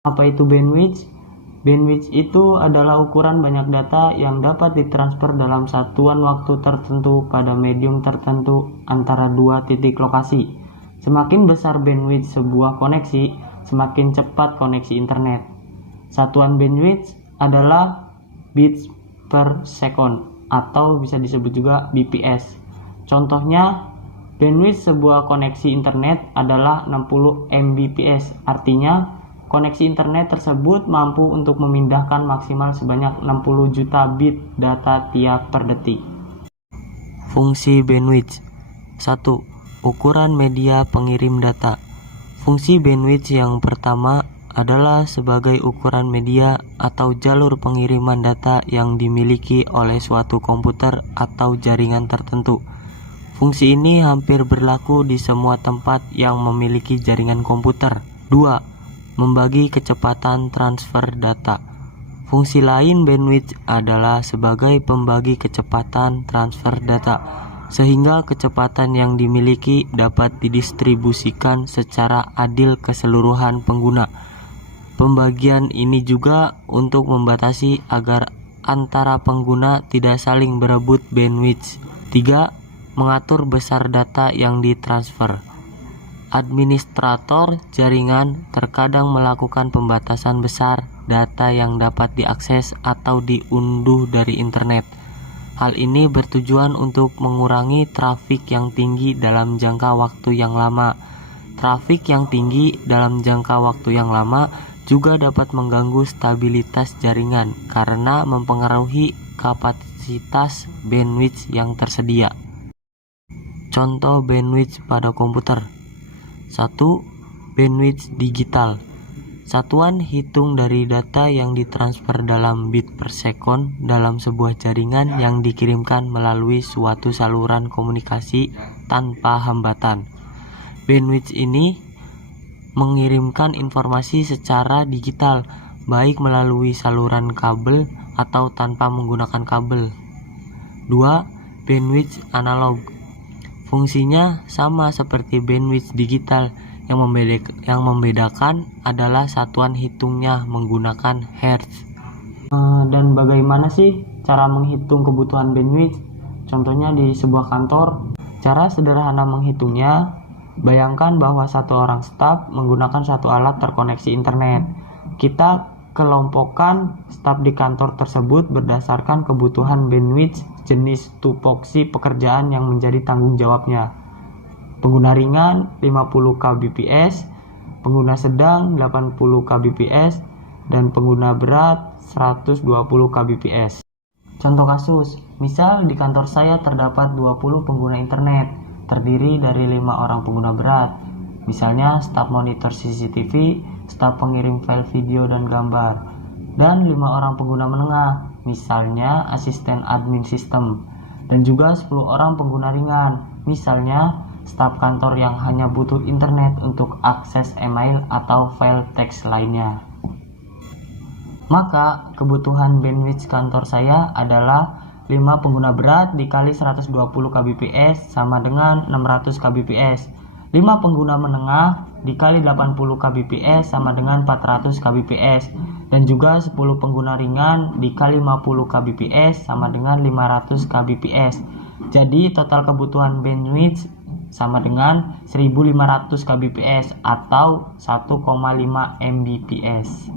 Apa itu bandwidth? Bandwidth itu adalah ukuran banyak data yang dapat ditransfer dalam satuan waktu tertentu pada medium tertentu antara dua titik lokasi. Semakin besar bandwidth sebuah koneksi, semakin cepat koneksi internet. Satuan bandwidth adalah bits per second atau bisa disebut juga BPS. Contohnya, bandwidth sebuah koneksi internet adalah 60 Mbps, artinya koneksi internet tersebut mampu untuk memindahkan maksimal sebanyak 60 juta bit data tiap per detik. Fungsi bandwidth. 1. Ukuran media pengirim data. Fungsi bandwidth yang pertama adalah sebagai ukuran media atau jalur pengiriman data yang dimiliki oleh suatu komputer atau jaringan tertentu. Fungsi ini hampir berlaku di semua tempat yang memiliki jaringan komputer. 2. Membagi kecepatan transfer data. Fungsi lain bandwidth adalah sebagai pembagi kecepatan transfer data, sehingga kecepatan yang dimiliki dapat didistribusikan secara adil ke seluruhan pengguna. Pembagian ini juga untuk membatasi agar antara pengguna tidak saling berebut bandwidth. 3. Mengatur besar data yang ditransfer. Administrator jaringan terkadang melakukan pembatasan besar data yang dapat diakses atau diunduh dari internet. Hal ini bertujuan untuk mengurangi trafik yang tinggi dalam jangka waktu yang lama. Trafik yang tinggi dalam jangka waktu yang lama juga dapat mengganggu stabilitas jaringan karena mempengaruhi kapasitas bandwidth yang tersedia. Contoh bandwidth pada komputer. 1. Bandwidth digital. Satuan hitung dari data yang ditransfer dalam bit per second dalam sebuah jaringan yang dikirimkan melalui suatu saluran komunikasi tanpa hambatan. Bandwidth ini mengirimkan informasi secara digital, baik melalui saluran kabel atau tanpa menggunakan kabel. 2. Bandwidth analog. Fungsinya sama seperti bandwidth digital, yang membedakan adalah satuan hitungnya menggunakan hertz. Dan bagaimana sih cara menghitung kebutuhan bandwidth? Contohnya di sebuah kantor. Cara sederhana menghitungnya, bayangkan bahwa satu orang staf menggunakan satu alat terkoneksi internet. Kita kelompokkan staf di kantor tersebut berdasarkan kebutuhan bandwidth jenis tupoksi pekerjaan yang menjadi tanggung jawabnya. Pengguna ringan 50 kbps, pengguna sedang 80 kbps, dan pengguna berat 120 kbps. Contoh kasus, misal di kantor saya terdapat 20 pengguna internet, terdiri dari 5 orang pengguna berat, misalnya staf monitor CCTV, staf pengirim file video dan gambar, dan 5 orang pengguna menengah, misalnya asisten admin sistem, dan juga 10 orang pengguna ringan, misalnya staf kantor yang hanya butuh internet untuk akses email atau file teks lainnya. Maka kebutuhan bandwidth kantor saya adalah 5 pengguna berat dikali 120 kbps sama dengan 600 kbps. 5 pengguna menengah dikali 80 kbps sama dengan 400 kbps. Dan juga 10 pengguna ringan dikali 50 kbps sama dengan 500 kbps. Jadi total kebutuhan bandwidth sama dengan 1500 kbps atau 1,5 Mbps.